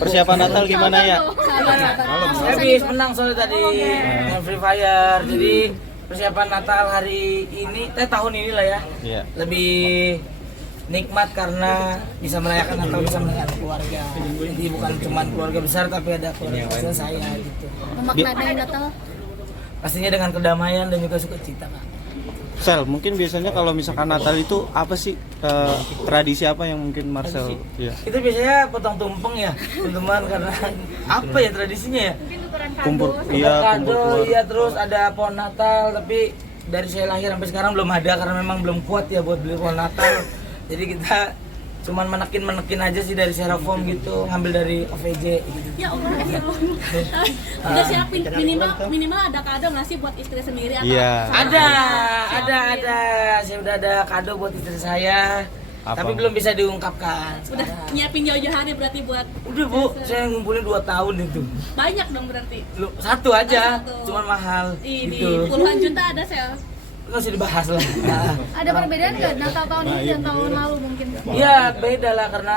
Persiapan Natal gimana ya? Habis menang soalnya tadi main Free Fire. Jadi persiapan Natal hari ini, tahun ini lah ya. Iya. Lebih nikmat karena bisa merayakan Natal bersama dengan keluarga. Jadi bukan cuma keluarga besar tapi ada keluarga besar saya gitu. Memaknai Natal Pastinya dengan kedamaian dan juga sukacita, Kak. Sel, mungkin biasanya kalau misalkan Natal itu apa sih tradisi apa yang mungkin Marcel? Iya. Itu biasanya potong tumpeng ya, teman-teman, karena apa ya tradisinya ya? Kumpul, Kado, keluar. iya, terus ada pohon Natal, tapi dari saya lahir sampai sekarang belum ada karena memang belum kuat ya buat beli pohon Natal. Jadi kita cuman menekin aja sih dari styrofoam gitu, ngambil dari OVJ gitu. ya Allah udah siapin minimal ada kado nggak sih buat istri sendiri atau Iya. Ada. Saya udah ada kado buat istri saya. Apa? Tapi belum bisa diungkapkan. udah nyiapin jauh-jauh hari berarti buat Udah Bu, saya ngumpulin 2 tahun itu. banyak dong berarti Satu aja, Satu. cuman mahal ini gitu. puluhan juta ada sel. Nggak usah dibahas lah. Ada perbedaan nggak Natal tahun ini dan tahun lalu mungkin? Iya, beda lah karena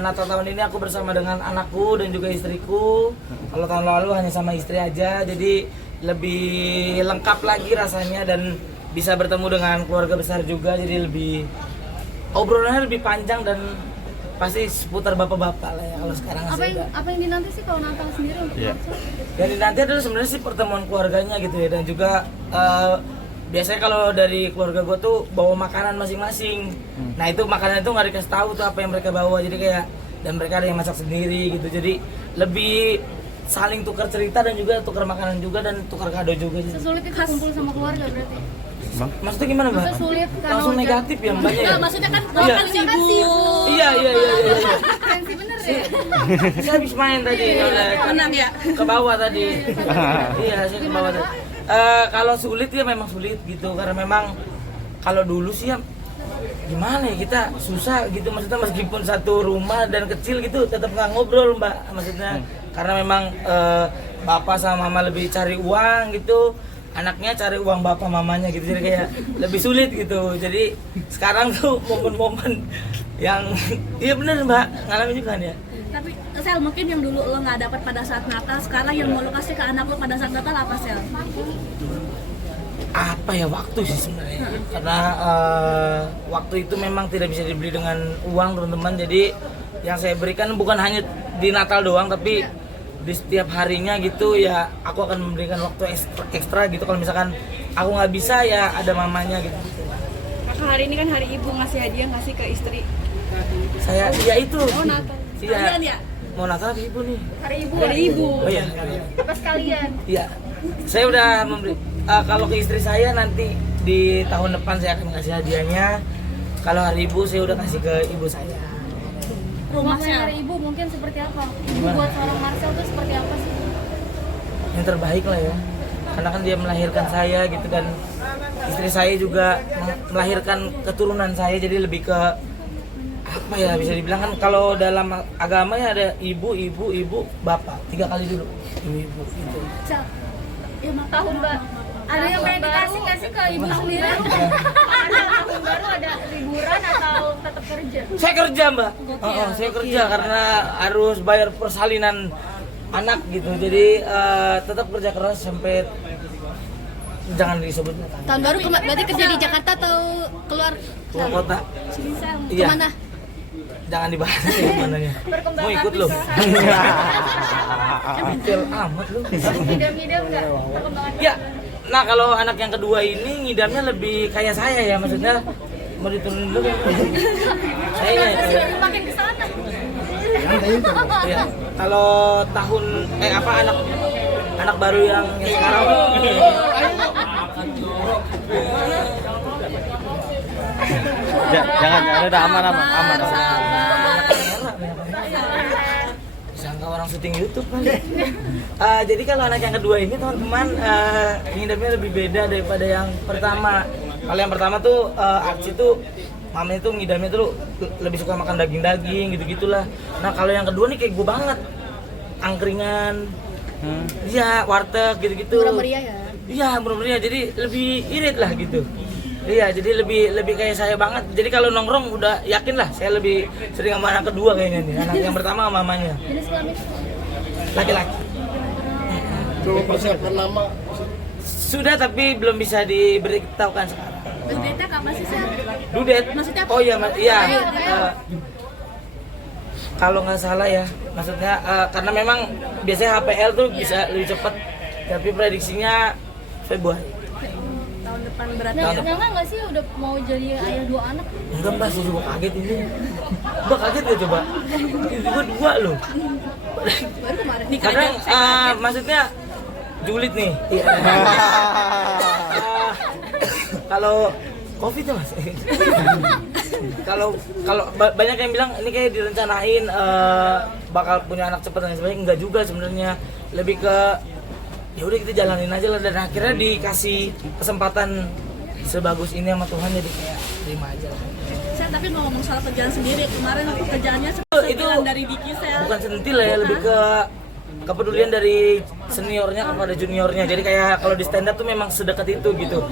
Natal tahun ini aku bersama dengan anakku dan juga istriku. Kalau tahun lalu hanya sama istri aja, jadi lebih lengkap lagi rasanya dan bisa bertemu dengan keluarga besar juga, jadi lebih obrolannya lebih panjang dan pasti seputar bapak-bapak lah ya kalau sekarang sih. Apa yang dinanti sih kalau Natal sendiri untuk Iya. Marcel? Yang nanti adalah sebenarnya sih pertemuan keluarganya gitu ya, dan juga biasanya kalau dari keluarga gue tuh bawa makanan masing-masing. Nah itu makanan itu nggak dikasih tahu tuh apa yang mereka bawa, jadi kayak dan mereka ada yang masak sendiri gitu, jadi lebih saling tukar cerita dan juga tukar makanan juga dan tukar kado juga. Sesulit itu kumpul sama keluarga berarti. Bang? Maksudnya gimana mbak? Maksudnya sulit karena Langsung udah- negatif ya mbaknya? Nah, Ya? maksudnya kan Iya. kan sibuk. Iya. Fancy bener ya? Saya habis main tadi, Menang ya. ke bawah tadi. Iya, saya ke bawah tadi. Kalau sulit ya memang sulit gitu, karena memang kalau dulu sih ya gimana ya, kita susah gitu, maksudnya meskipun satu rumah dan kecil gitu tetap nggak ngobrol mbak, maksudnya karena memang bapak sama mama lebih cari uang gitu, anaknya cari uang bapak mamanya gitu, jadi kayak lebih sulit gitu. Jadi sekarang tuh momen-momen yang iya bener mbak, ngalamin juga kan ya. Tapi sel mungkin yang dulu lo nggak dapat pada saat Natal, sekarang yang mau lo kasih ke anak lo pada saat Natal apa sel? Apa ya, waktu sih sebenarnya, karena waktu itu memang tidak bisa dibeli dengan uang teman-teman. Jadi yang saya berikan bukan hanya di Natal doang, tapi di setiap harinya gitu ya, aku akan memberikan waktu ekstra gitu. Kalau misalkan aku nggak bisa ya ada mamanya gitu. Kakak hari ini kan hari ibu, ngasih hadiah ngasih ke istri. Saya ya itu. Oh Natal. Iya. Kalian ya? Mau Natal apa ibu nih? Hari ibu. Dari ibu. Oh iya. Apa sekalian? Iya. Saya udah memberi. Kalau ke istri saya nanti di tahun depan saya akan kasih hadiahnya. Kalau hari ibu saya udah kasih ke ibu saya. Rumah Makna sel. hari ibu mungkin seperti apa? Ibu Gimana? buat seorang Marcel tuh seperti apa sih? Yang terbaik lah ya, karena kan dia melahirkan saya gitu, dan istri saya juga melahirkan keturunan saya, jadi lebih ke apa ya, bisa dibilang kan kalau dalam agama ya ada ibu, bapak, 3 kali dulu ibu gitu. Sel. Ya Tahun ada yang pengen dikasih nggak sih ke ibu sendiri? Tahun baru ada liburan atau tetap kerja? Saya kerja mbak, saya kerja karena harus bayar persalinan anak gitu, jadi tetap kerja keras sampai jangan disebut tahun baru berarti kerja di Jakarta atau keluar keluar kota. Sel? Iya. Kemana? Jangan dibahas ya mananya. Mau ikut lo? Detail amat lo. Ngidam-ngidam nggak perkembangan? Ya, nah kalau anak yang kedua ini ngidamnya lebih kayak saya ya, maksudnya mau diturunin dulu. Saya ya. Makin ke sana. Ya, kalau tahun anak baru yang sekarang Jangan udah aman. Sangka orang syuting YouTube kan. Jadi kalau anak yang kedua ini teman-teman ngidamnya lebih beda daripada yang pertama. Kalau yang pertama tuh Archie tuh mamanya tuh ngidamnya tuh lebih suka makan daging-daging gitu-gitulah. Nah kalau yang kedua nih kayak gue banget, angkringan, iya warteg gitu-gitu. Murah meriah ya. Iya murah meriah, jadi lebih irit lah gitu. Iya, jadi lebih kayak saya banget. Jadi kalau nongkrong udah yakin lah, saya lebih sering sama anak kedua kayaknya nih. Anak yang pertama sama mamanya. Jenis kelamin Laki-laki. Coba persiapkan nama. Sudah tapi belum bisa diberitahukan sekarang. Bedanya kapan sih, Sel? Dudet. Maksudnya apa? Oh iya, iya. Kalau nggak salah ya, maksudnya karena memang biasanya HPL tuh bisa lebih cepat, tapi prediksinya Februari. Tahun depan berarti. nyangka nggak sih udah mau jadi ayah 2 anak? Enggak mbak, saya juga kaget ini. Mbak kaget ya coba. Tiba-tiba 2 loh. Baru kemarin nikah Kadang aja, saya kaget. maksudnya julid nih. Iya. Kalau COVID ya mas. kalau banyak yang bilang ini kayak direncanain bakal punya anak cepat dan sebagainya, enggak juga sebenarnya. Lebih ke ya udah kita jalanin aja lah, dan akhirnya dikasih kesempatan sebagus ini sama Tuhan, jadi kayak terima aja. Saya tapi ngomong soal kerjaan sendiri, kemarin kerjaannya Itu sentilan dari Diki, Sel. bukan sentil ya, lebih ke kepedulian dari seniornya kepada juniornya. Jadi kayak kalau di stand up tuh memang sedekat itu gitu.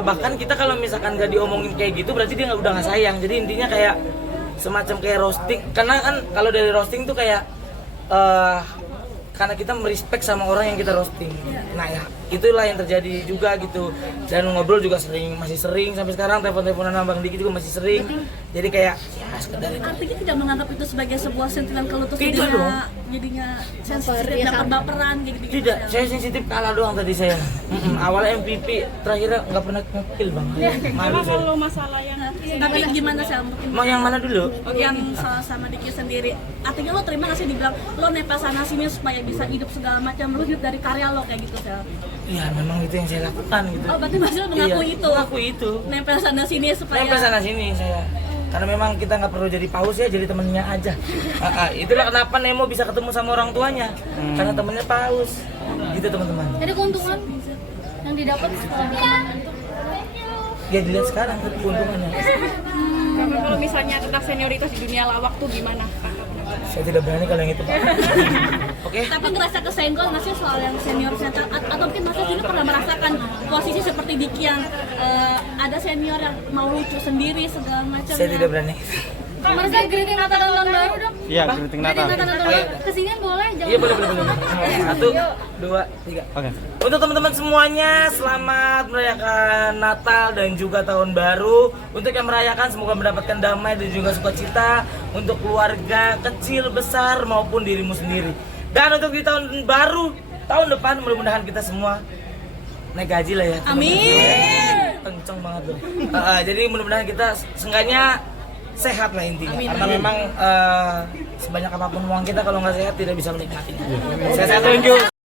Bahkan kita kalau misalkan gak diomongin kayak gitu berarti dia udah nggak sayang. Jadi intinya kayak semacam kayak roasting. Karena kan kalau dari roasting tuh kayak karena kita merespek sama orang yang kita roasting. Nah ya itulah yang terjadi juga gitu. Dan ngobrol juga masih sering sampai sekarang, telepon-teleponan sama Bang Diki juga masih sering. Jadi kayak ya sekedar itu. Artinya tidak menganggap itu sebagai sebuah sentilan kalau terus Tidak dong. jadinya sensitif dan baperan gitu. Tidak, saya sensitif kalah doang tadi saya. Awalnya MVP, terakhirnya nggak pernah nge-kill bang. Malu saya. Kalau masalah yang Tapi gimana sih mungkin Mau yang mana dulu? yang sama Diki sendiri? Artinya lo terima nggak sih dibilang lo nempel sana sini supaya bisa hidup segala macam, lo hidup dari karya lo kayak gitu, Sel? Iya, memang itu yang saya lakukan gitu. Oh, berarti Mas lo mengakui Iya, itu? Mengakui itu. Nempel sana sini supaya Nempel sana sini saya. Karena memang kita nggak perlu jadi paus ya, jadi temennya aja. Itulah kenapa Nemo bisa ketemu sama orang tuanya. Karena temennya paus. Gitu teman-teman. Ada keuntungan yang didapat setelah itu? Ya dilihat sekarang tuh keuntungannya. kalau misalnya tentang senioritas di dunia lawak tuh gimana? Saya tidak berani kalau yang itu Pak. Oke. tapi ngerasa kesenggol nggak sih soal yang senior atau mungkin Mas dulu pernah merasakan posisi seperti Diki yang ada senior yang mau lucu sendiri segala macam. Saya tidak berani. Mas saya greeting Natal dan tahun baru dong. Iya, greeting Natal. Greeting Natal dan tahun baru. Kesini boleh? Jangan Iya boleh. 1, 2, 3. Oke. Untuk teman-teman semuanya, selamat merayakan Natal dan juga Tahun Baru. Untuk yang merayakan, semoga mendapatkan damai dan juga sukacita untuk keluarga kecil, besar maupun dirimu sendiri. Dan untuk di tahun baru, tahun depan mudah-mudahan kita semua naik gaji lah ya. Amin. Kenceng banget loh. Jadi mudah-mudahan kita seenggaknya sehat lah intinya. Karena memang sebanyak apapun uang kita kalau nggak sehat tidak bisa menikmati. Sehat-sehat. Thank you.